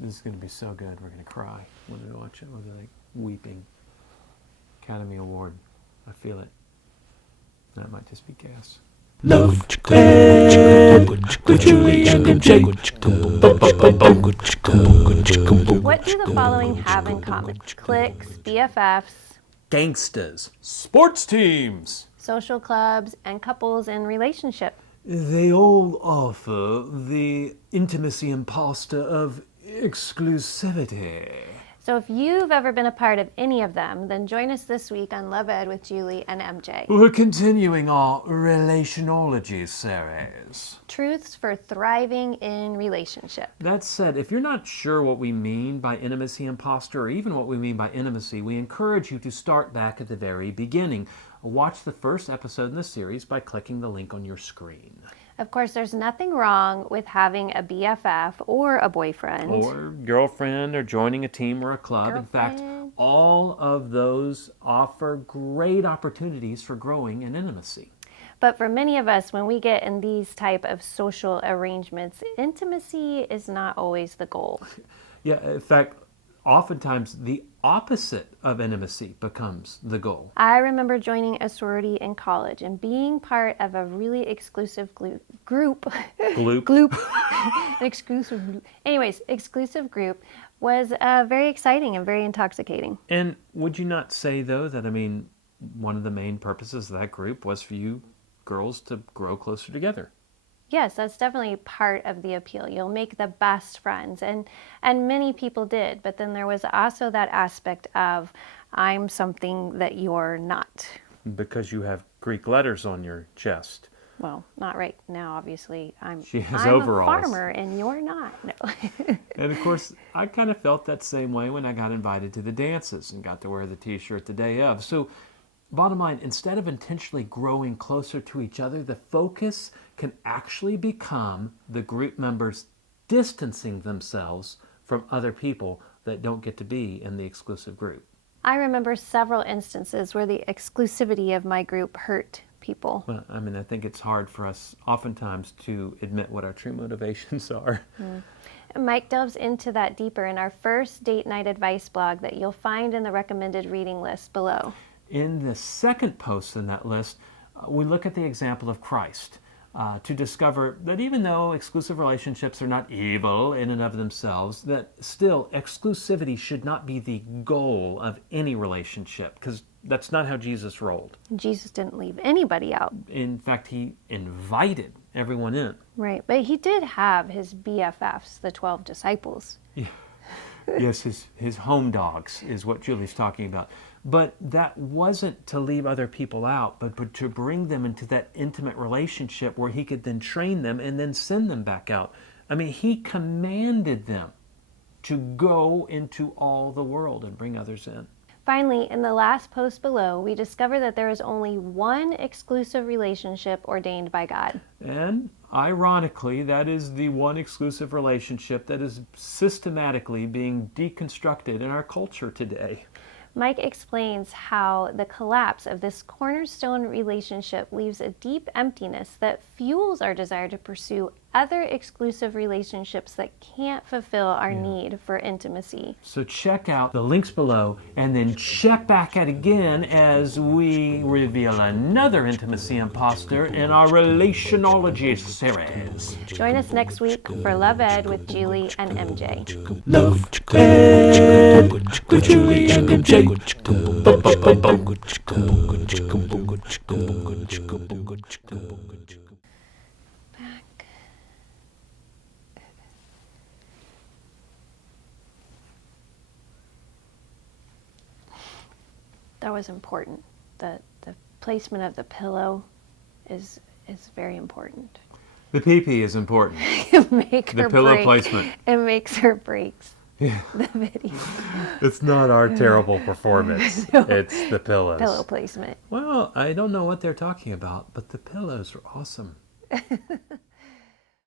This is gonna be so good. We're gonna cry when we watch it. We're like weeping. Academy Award. I feel it. That might just be gas. Love Ed with Julie and MJ. What do the following have in common? Cliques, BFFs, Gangsters. Sports teams. social clubs, and couples in relationship. They all offer the intimacy imposter of exclusivity. So if you've ever been a part of any of them, then join us this week on Love Ed with Julie and MJ. We're continuing our relationology series. Truths for thriving in relationship. That said, if you're not sure what we mean by intimacy imposter, or even what we mean by intimacy, we encourage you to start back at the very beginning. Watch the first episode in the series by clicking the link on your screen. Of course, there's nothing wrong with having a BFF or a boyfriend. Or girlfriend, or joining a team or a club. In fact, all of those offer great opportunities for growing in intimacy. But for many of us, when we get in these type of social arrangements, intimacy is not always the goal. Yeah, in fact, oftentimes the opposite of intimacy becomes the goal. I remember joining a sorority in college and being part of a really exclusive group. Exclusive group was very exciting and very intoxicating. And would you not say, though, that, one of the main purposes of that group was for you girls to grow closer together? Yes, that's definitely part of the appeal. You'll make the best friends, and many people did. But then there was also that aspect of, I'm something that you're not. Because you have Greek letters on your chest. Well, not right now, obviously. She has I'm overalls. a farmer, and you're not. No. And of course, I kind of felt that same way when I got invited to the dances and got to wear the t-shirt the day of. So, bottom line, instead of intentionally growing closer to each other, the focus can actually become the group members distancing themselves from other people that don't get to be in the exclusive group. I remember several instances where the exclusivity of my group hurt people. Well, I think it's hard for us oftentimes to admit what our true motivations are. Mike delves into that deeper in our first date night advice blog that you'll find in the recommended reading list below. In the second post in that list, we look at the example of Christ to discover that even though exclusive relationships are not evil in and of themselves, that still exclusivity should not be the goal of any relationship, because that's not how Jesus rolled. Jesus didn't leave anybody out. In fact, he invited everyone in. Right, but he did have his BFFs, the 12 disciples. Yeah. Yes, his home dogs is what Julie's talking about. But that wasn't to leave other people out, but to bring them into that intimate relationship where he could then train them and then send them back out. He commanded them to go into all the world and bring others in. Finally, in the last post below, we discover that there is only one exclusive relationship ordained by God. And ironically, that is the one exclusive relationship that is systematically being deconstructed in our culture today. Mike explains how the collapse of this cornerstone relationship leaves a deep emptiness that fuels our desire to pursue other exclusive relationships that can't fulfill our need for intimacy. So check out the links below and then check back at again as we reveal another intimacy imposter in our relationology series. Join us next week for Love Ed with Julie and MJ. Love Ed with Julie and MJ. That was important. The placement of the pillow is very important. The pee-pee is important. The pillow placement. It makes or breaks the video. It's not our terrible performance. No. It's the pillows. Pillow placement. Well, I don't know what they're talking about, but the pillows are awesome.